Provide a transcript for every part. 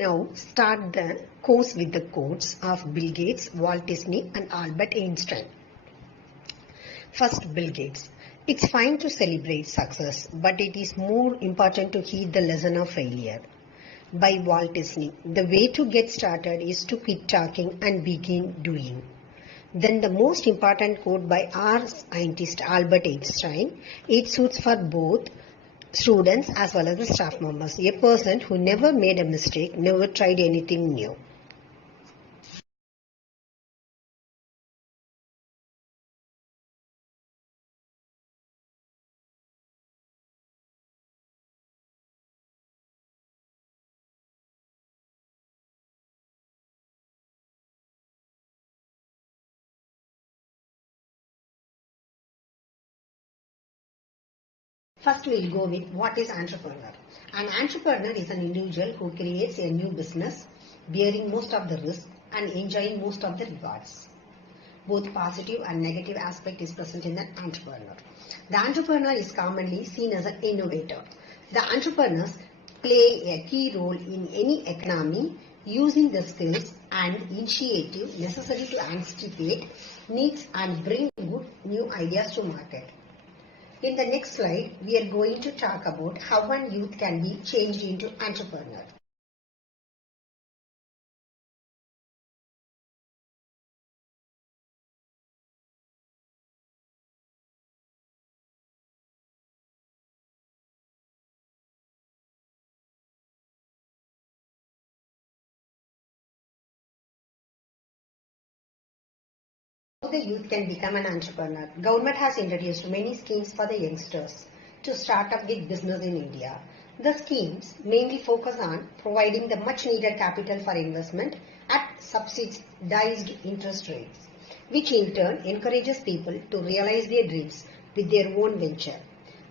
Now start the course with the quotes of Bill Gates, Walt Disney and Albert Einstein. First, Bill Gates. It's fine to celebrate success, but it is more important to heed the lesson of failure. By Walt Disney. The way to get started is to quit talking and begin doing. Then the most important quote by our scientist Albert Einstein. It suits for both students as well as the staff members. A person who never made a mistake, never tried anything new. First, we'll go with what is entrepreneur. An entrepreneur is an individual who creates a new business, bearing most of the risk and enjoying most of the rewards. Both positive and negative aspect is present in an entrepreneur. The entrepreneur is commonly seen as an innovator. The entrepreneurs play a key role in any economy using the skills and initiative necessary to anticipate needs and bring good new ideas to market. In the next slide, we are going to talk about how one youth can be changed into entrepreneur. How the youth can become an entrepreneur. Government has introduced many schemes for the youngsters to start up with business in India. The schemes mainly focus on providing the much needed capital for investment at subsidized interest rates, which in turn encourages people to realize their dreams with their own venture.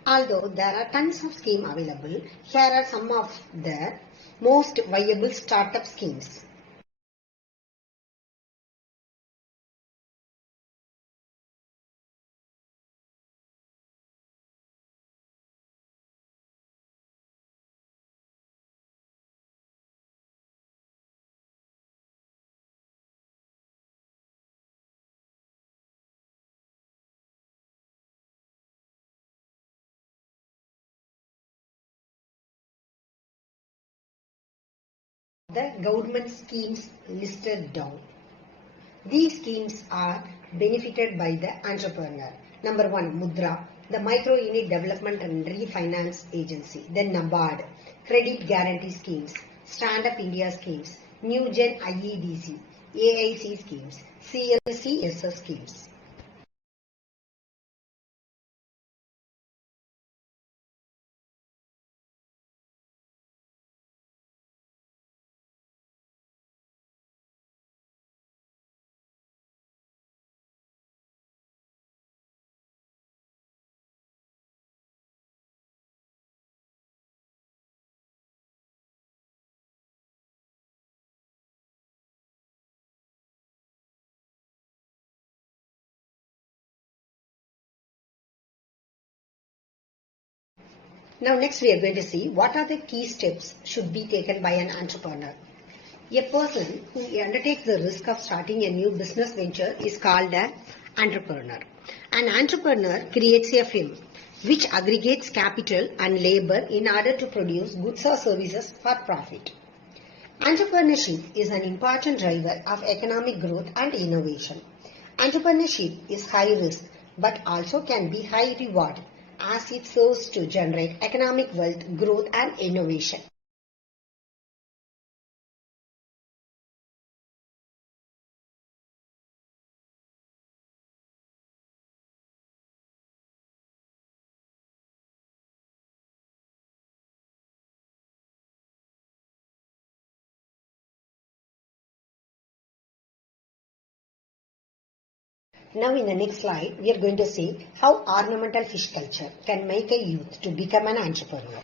Although there are tons of schemes available, here are some of the most viable startup schemes. The government schemes listed down. These schemes are benefited by the entrepreneur. Number 1, Mudra, the Micro Unit Development and Refinance Agency. Then NABARD, Credit Guarantee Schemes, Stand Up India Schemes, New Gen IEDC, AIC schemes, CLCSS schemes. Now next we are going to see what are the key steps should be taken by an entrepreneur. A person who undertakes the risk of starting a new business venture is called an entrepreneur. An entrepreneur creates a firm which aggregates capital and labor in order to produce goods or services for profit. Entrepreneurship is an important driver of economic growth and innovation. Entrepreneurship is high risk but also can be high reward as it serves to generate economic wealth, growth and innovation. Now in the next slide, we are going to see how ornamental fish culture can make a youth to become an entrepreneur.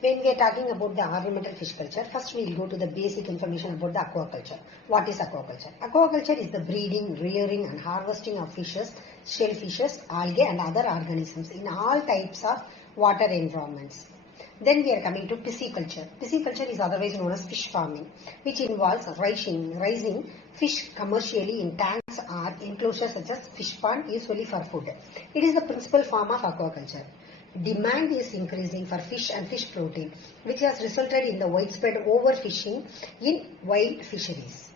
When we are talking about the ornamental fish culture, first we will go to the basic information about the aquaculture. What is aquaculture? Aquaculture is the breeding, rearing and harvesting of fishes, shellfishes, algae and other organisms in all types of water environments. Then we are coming to pisciculture. Pisciculture is otherwise known as fish farming, which involves raising fish commercially in tanks or enclosures such as fish pond, usually for food. It is the principal form of aquaculture. Demand is increasing for fish and fish protein, which has resulted in the widespread overfishing in wild fisheries.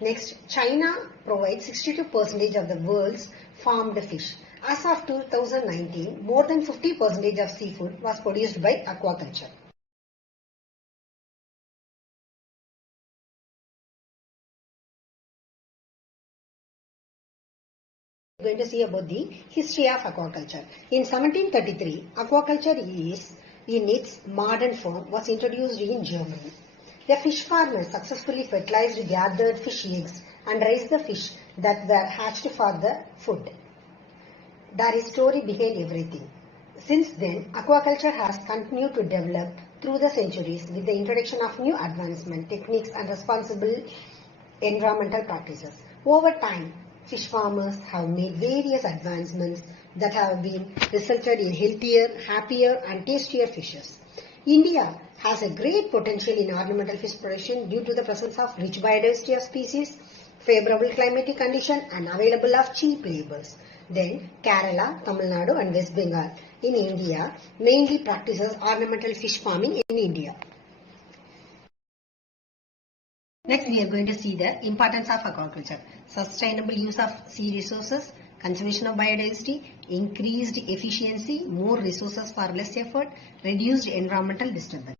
Next, China provides 62% of the world's farmed fish. As of 2019, more than 50% of seafood was produced by aquaculture. We are going to see about the history of aquaculture. In 1733, aquaculture is in its modern form was introduced in Germany. A fish farmer successfully fertilized gathered fish eggs and raised the fish that were hatched for the food. There is story behind everything. Since then, aquaculture has continued to develop through the centuries with the introduction of new advancement techniques and responsible environmental practices. Over time, fish farmers have made various advancements that have been resulted in healthier, happier and tastier fishes. India has a great potential in ornamental fish production due to the presence of rich biodiversity of species, favorable climatic condition and available of cheap labors. Then Kerala, Tamil Nadu and West Bengal in India mainly practices ornamental fish farming in India. Next, we are going to see the importance of aquaculture. Sustainable use of sea resources, conservation of biodiversity, increased efficiency, more resources for less effort, reduced environmental disturbance.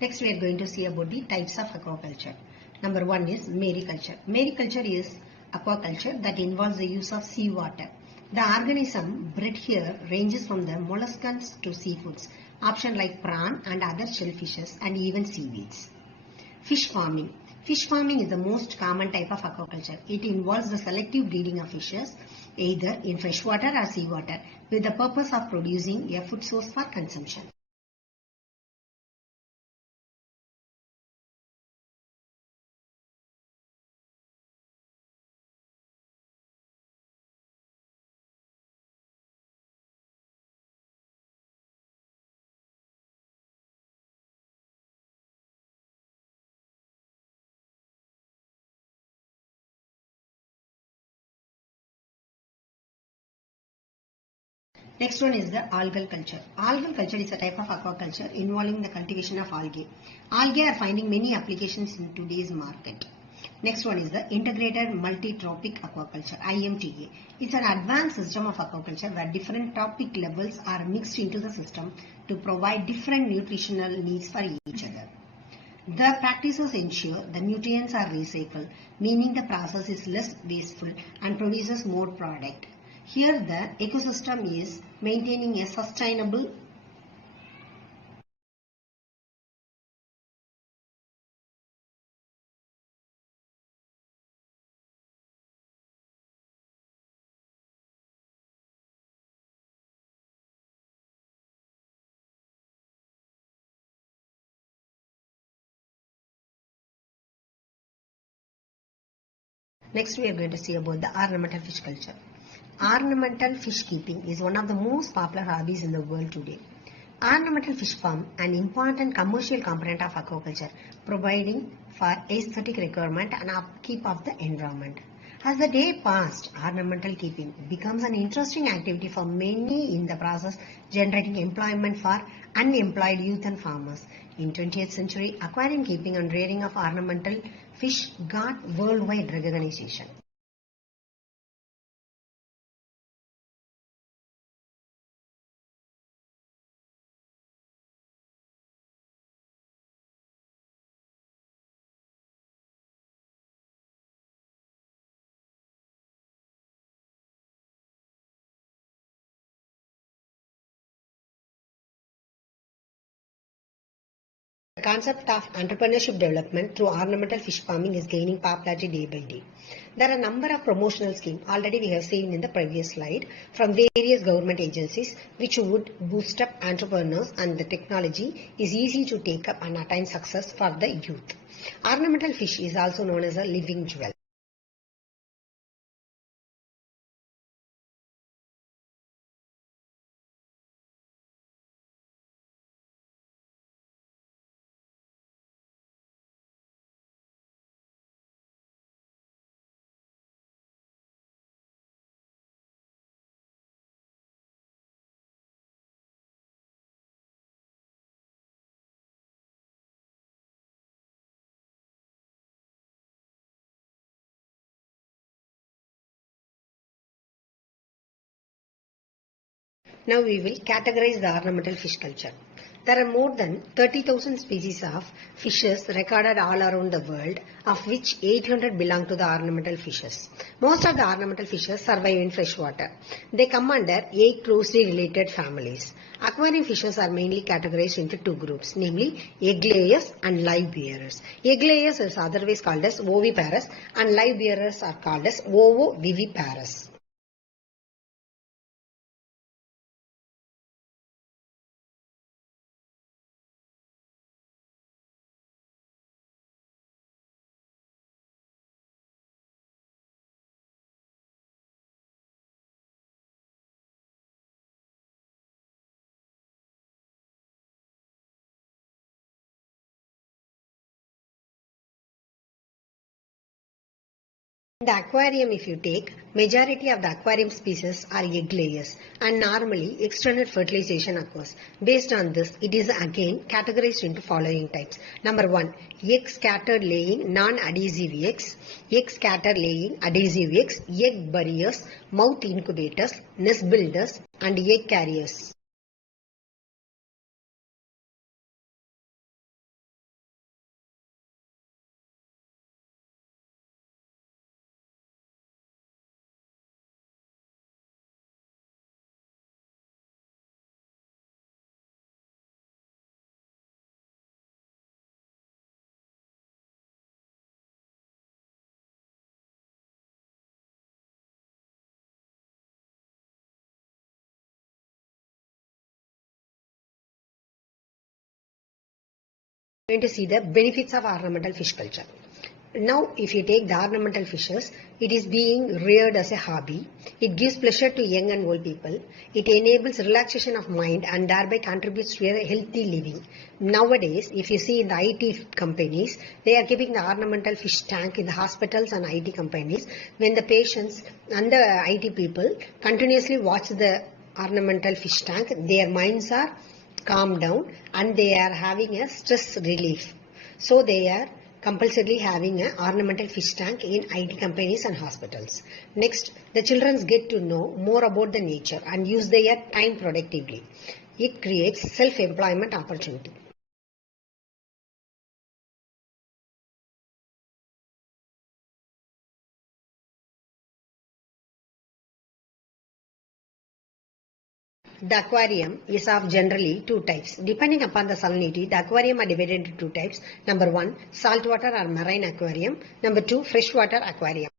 Next, we are going to see about the types of aquaculture. Number one is mariculture. Mariculture is aquaculture that involves the use of seawater. The organism bred here ranges from the molluscans to seafoods, options like prawn and other shellfishes and even seaweeds. Fish farming. Fish farming is the most common type of aquaculture. It involves the selective breeding of fishes either in freshwater or seawater with the purpose of producing a food source for consumption. Next one is the algal culture. Algal culture is a type of aquaculture involving the cultivation of algae. Algae are finding many applications in today's market. Next one is the integrated multi-tropic aquaculture, IMTA. It's an advanced system of aquaculture where different tropic levels are mixed into the system to provide different nutritional needs for each other. The practices ensure the nutrients are recycled, meaning the process is less wasteful and produces more product. Here the ecosystem is maintaining a sustainable Next, we are going to see about the ornamental fish culture. Ornamental fish keeping is one of the most popular hobbies in the world today. Ornamental fish farm, an important commercial component of aquaculture, providing for aesthetic requirement and upkeep of the environment. As the day passed, ornamental keeping becomes an interesting activity for many, in the process generating employment for unemployed youth and farmers. In 20th century, aquarium keeping and rearing of ornamental fish got worldwide recognition. The concept of entrepreneurship development through ornamental fish farming is gaining popularity day by day. There are a number of promotional schemes already we have seen in the previous slide from various government agencies which would boost up entrepreneurs, and the technology is easy to take up and attain success for the youth. Ornamental fish is also known as a living jewel. Now we will categorize the ornamental fish culture. There are more than 30,000 species of fishes recorded all around the world, of which 800 belong to the ornamental fishes. Most of the ornamental fishes survive in freshwater. They come under 8 closely related families. Aquarium fishes are mainly categorized into two groups, namely egg layers and live bearers. Egg layers is otherwise called as oviparous, and live bearers are called as ovoviviparous. In the aquarium, if you take, majority of the aquarium species are egg layers, and normally external fertilization occurs. Based on this, it is again categorized into following types. Number 1, egg scattered laying non-adhesive eggs, egg scattered laying adhesive eggs, egg barriers, mouth incubators, nest builders, and egg carriers. Going to see the benefits of ornamental fish culture. Now, if you take the ornamental fishes, it is being reared as a hobby. It gives pleasure to young and old people. It enables relaxation of mind and thereby contributes to a healthy living. Nowadays, if you see in the IT companies, they are keeping the ornamental fish tank in the hospitals and IT companies. When the patients and the IT people continuously watch the ornamental fish tank, their minds are calm down and they are having a stress relief. So they are compulsorily having an ornamental fish tank in IT companies and hospitals. Next, the children get to know more about the nature and use their time productively. It creates self-employment opportunity. The aquarium is of generally two types. Depending upon the salinity, the aquarium are divided into two types. Number 1, saltwater or marine aquarium. Number 2, freshwater aquarium.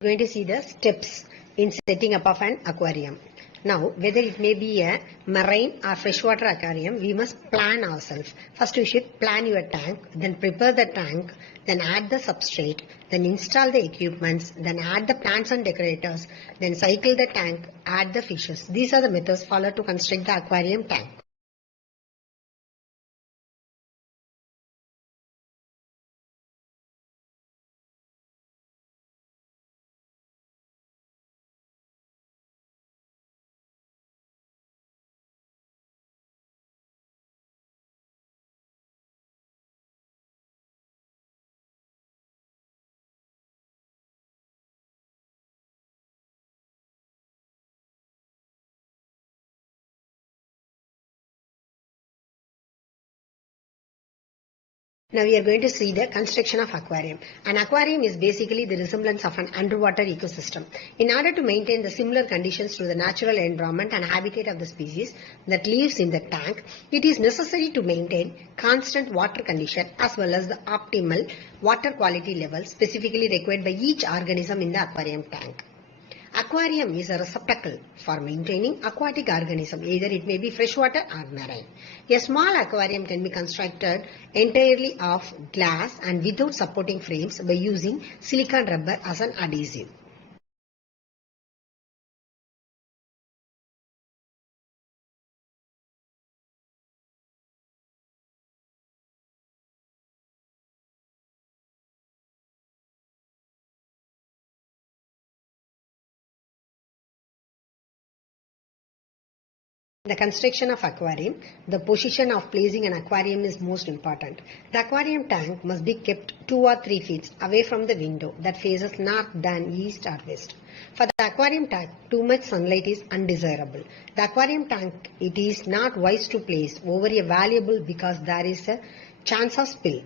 We're going to see the steps in setting up of an aquarium. Now, whether it may be a marine or freshwater aquarium, we must plan ourselves. First, you should plan your tank, then prepare the tank, then add the substrate, then install the equipments, then add the plants and decorators, then cycle the tank, add the fishes. These are the methods followed to construct the aquarium tank. Now we are going to see the construction of aquarium. An aquarium is basically the resemblance of an underwater ecosystem. In order to maintain the similar conditions to the natural environment and habitat of the species that lives in the tank, it is necessary to maintain constant water condition as well as the optimal water quality levels specifically required by each organism in the aquarium tank. Aquarium is a receptacle for maintaining aquatic organism, either it may be freshwater or marine. A small aquarium can be constructed entirely of glass and without supporting frames by using silicone rubber as an adhesive. The construction of aquarium, the position of placing an aquarium is most important. The aquarium tank must be kept 2 or 3 feet away from the window that faces north than east or west. For the aquarium tank, too much sunlight is undesirable. The aquarium tank, it is not wise to place over a valuable because there is a chance of spill.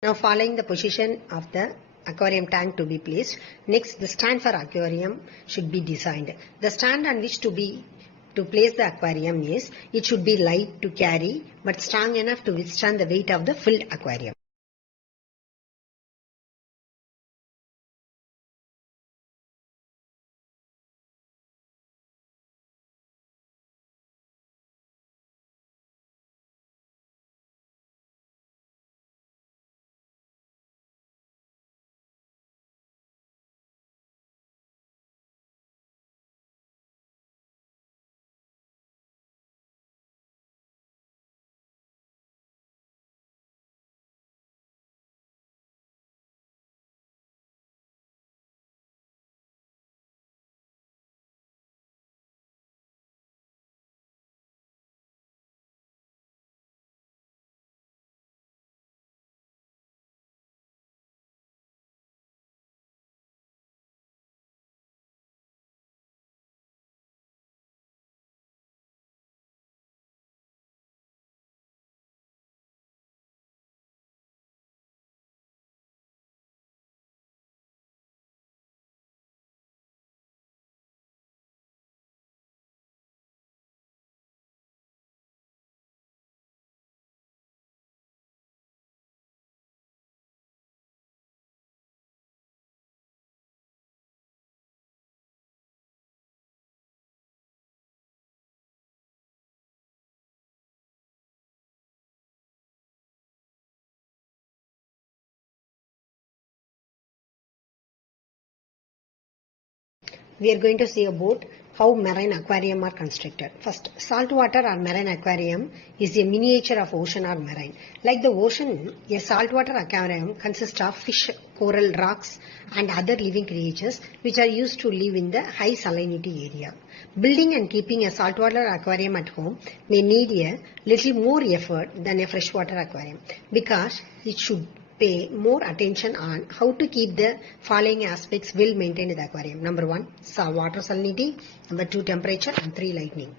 Now following the position of the aquarium tank to be placed, next the stand for aquarium should be designed. The stand on which to place the aquarium is, it should be light to carry but strong enough to withstand the weight of the filled aquarium. We are going to see about how marine aquarium are constructed. First, saltwater or marine aquarium is a miniature of ocean or marine. Like the ocean, a saltwater aquarium consists of fish, coral, rocks and other living creatures which are used to live in the high salinity area. Building and keeping a saltwater aquarium at home may need a little more effort than a freshwater aquarium because it should pay more attention on how to keep the following aspects well maintained in the aquarium. Number 1, water salinity. Number 2, temperature. And 3, lighting.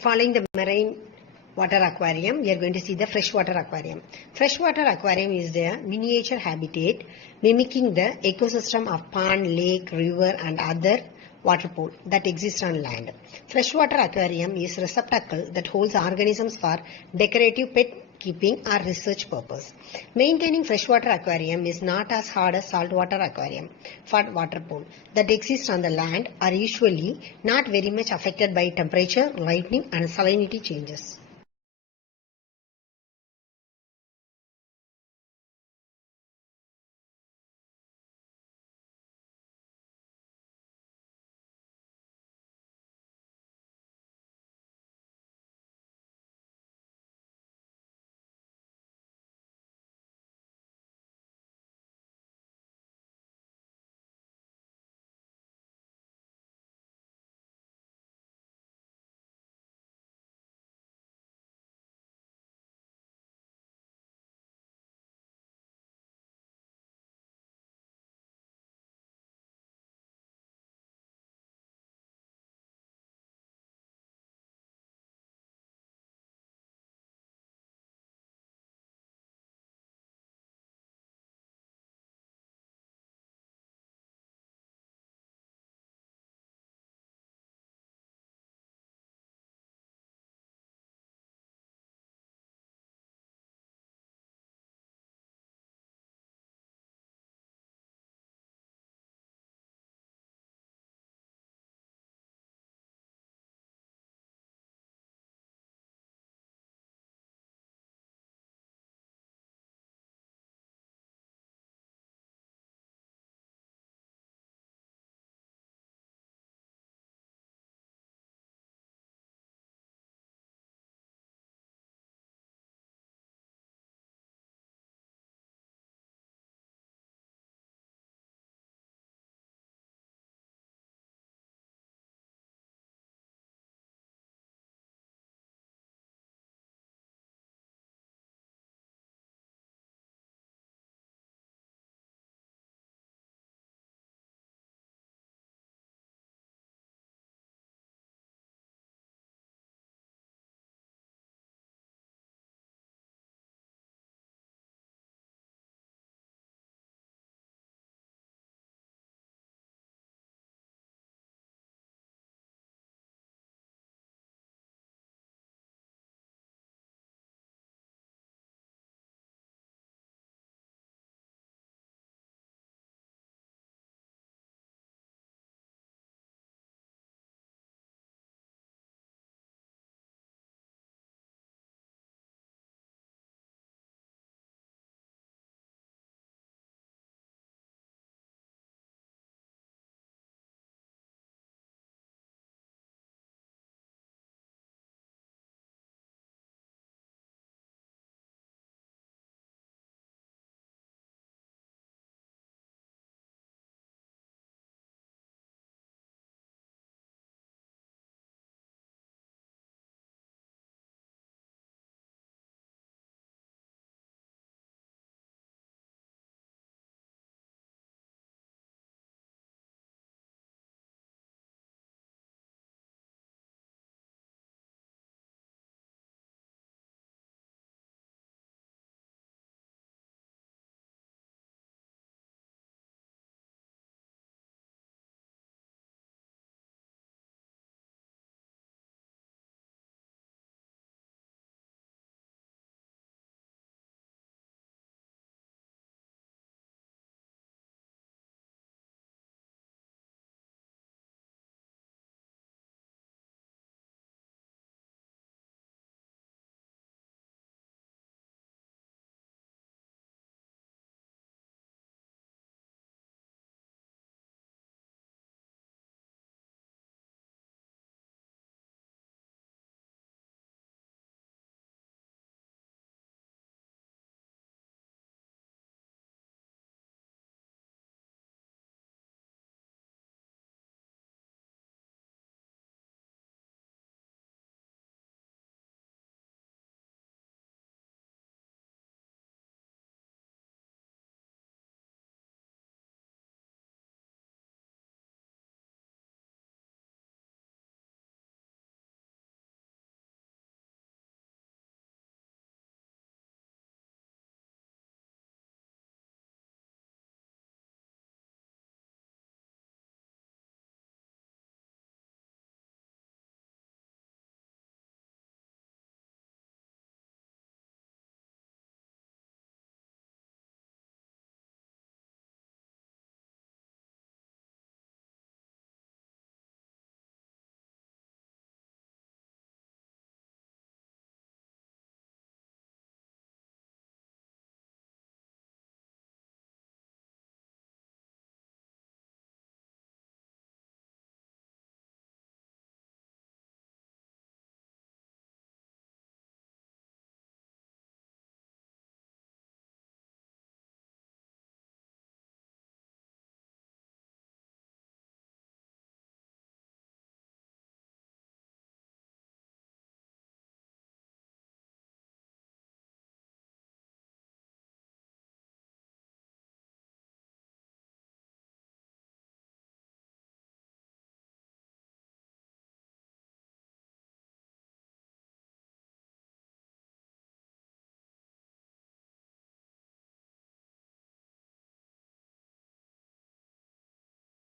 Following the marine water aquarium, we are going to see the freshwater aquarium. Freshwater aquarium is the miniature habitat mimicking the ecosystem of pond, lake, river and other water pool that exists on land. Freshwater aquarium is a receptacle that holds organisms for decorative pet keeping or research purpose. Maintaining freshwater aquarium is not as hard as saltwater aquarium for water pool that exists on the land are usually not very much affected by temperature, lighting and salinity changes.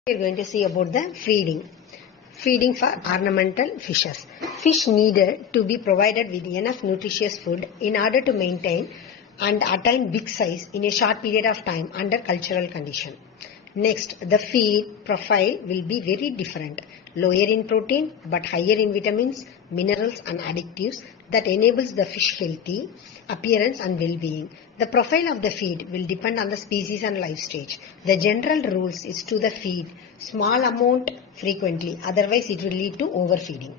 We are going to see about the feeding. Feeding for ornamental fishes. Fish needed to be provided with enough nutritious food in order to maintain and attain big size in a short period of time under cultural condition. Next, the feed profile will be very different. Lower in protein but higher in vitamins, minerals and additives that enables the fish healthy appearance and well-being. The profile of the feed will depend on the species and life stage. The general rules is to the feed small amount frequently, otherwise it will lead to overfeeding.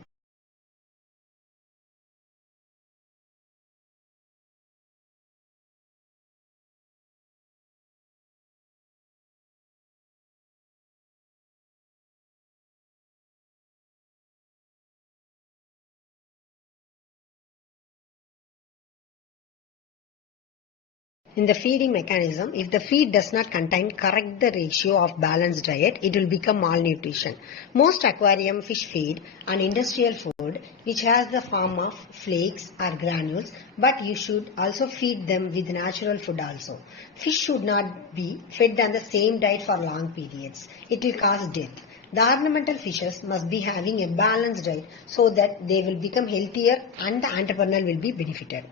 In the feeding mechanism, if the feed does not contain correct the ratio of balanced diet, it will become malnutrition. Most aquarium fish feed on industrial food which has the form of flakes or granules, but you should also feed them with natural food also. Fish should not be fed on the same diet for long periods. It will cause death. The ornamental fishes must be having a balanced diet so that they will become healthier and the entrepreneur will be benefited.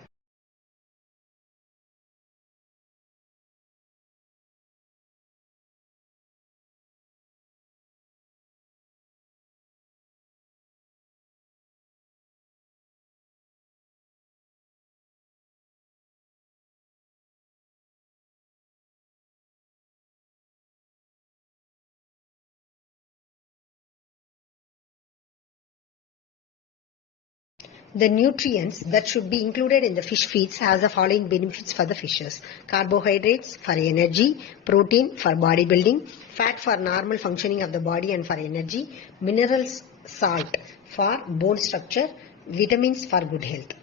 The nutrients that should be included in the fish feeds has the following benefits for the fishes. Carbohydrates for energy, protein for bodybuilding, fat for normal functioning of the body and for energy, minerals, salt for bone structure, vitamins for good health.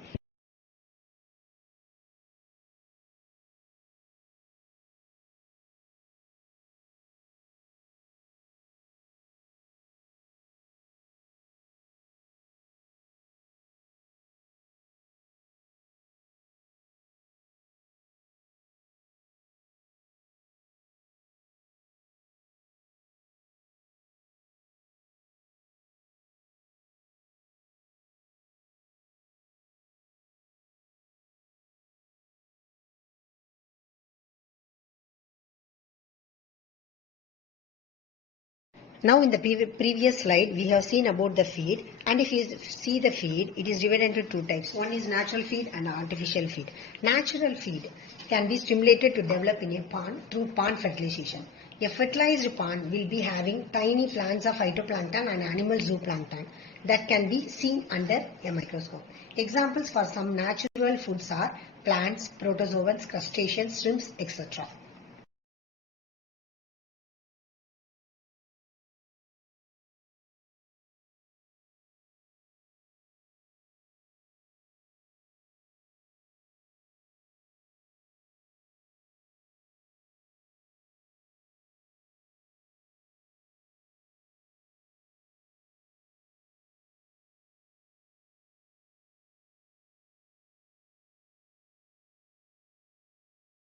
Now in the previous slide we have seen about the feed, and if you see the feed, it is divided into two types. One is natural feed and artificial feed. Natural feed can be stimulated to develop in a pond through pond fertilization. A fertilized pond will be having tiny plants of phytoplankton and animal zooplankton that can be seen under a microscope. Examples for some natural foods are plants, protozoans, crustaceans, shrimps, etc.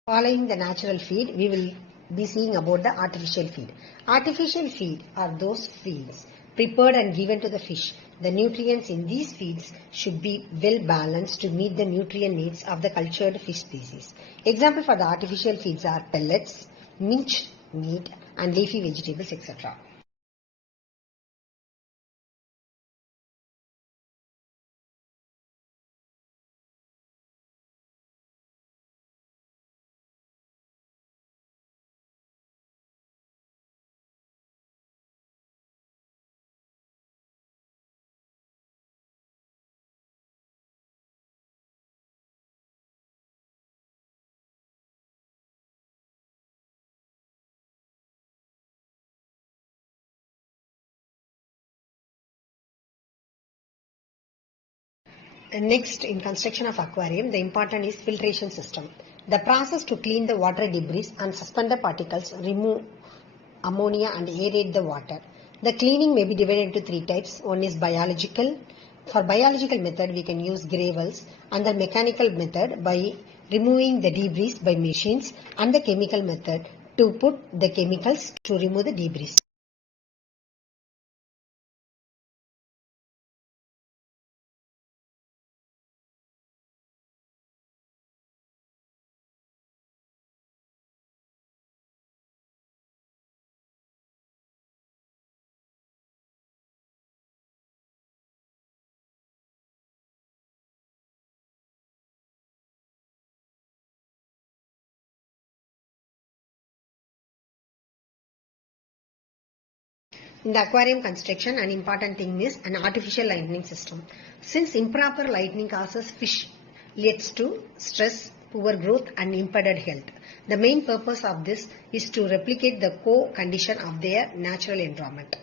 Following the natural feed, we will be seeing about the artificial feed. Artificial feed are those feeds prepared and given to the fish. The nutrients in these feeds should be well balanced to meet the nutrient needs of the cultured fish species. Example for the artificial feeds are pellets, minced meat and leafy vegetables, etc. Next, in construction of aquarium, the important is filtration system. The process to clean the water debris and suspended particles, remove ammonia and aerate the water. The cleaning may be divided into three types. One is biological. For biological method, we can use gravels, and the mechanical method by removing the debris by machines, and the chemical method to put the chemicals to remove the debris. In the aquarium construction, an important thing is an artificial lighting system. Since improper lighting causes fish, leads to stress, poor growth and impaired health. The main purpose of this is to replicate the condition of their natural environment.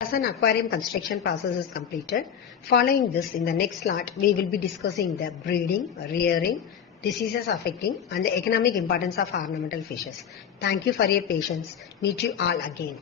As an aquarium construction process is completed, following this in the next slot, we will be discussing the breeding, rearing, diseases affecting and the economic importance of ornamental fishes. Thank you for your patience. Meet you all again.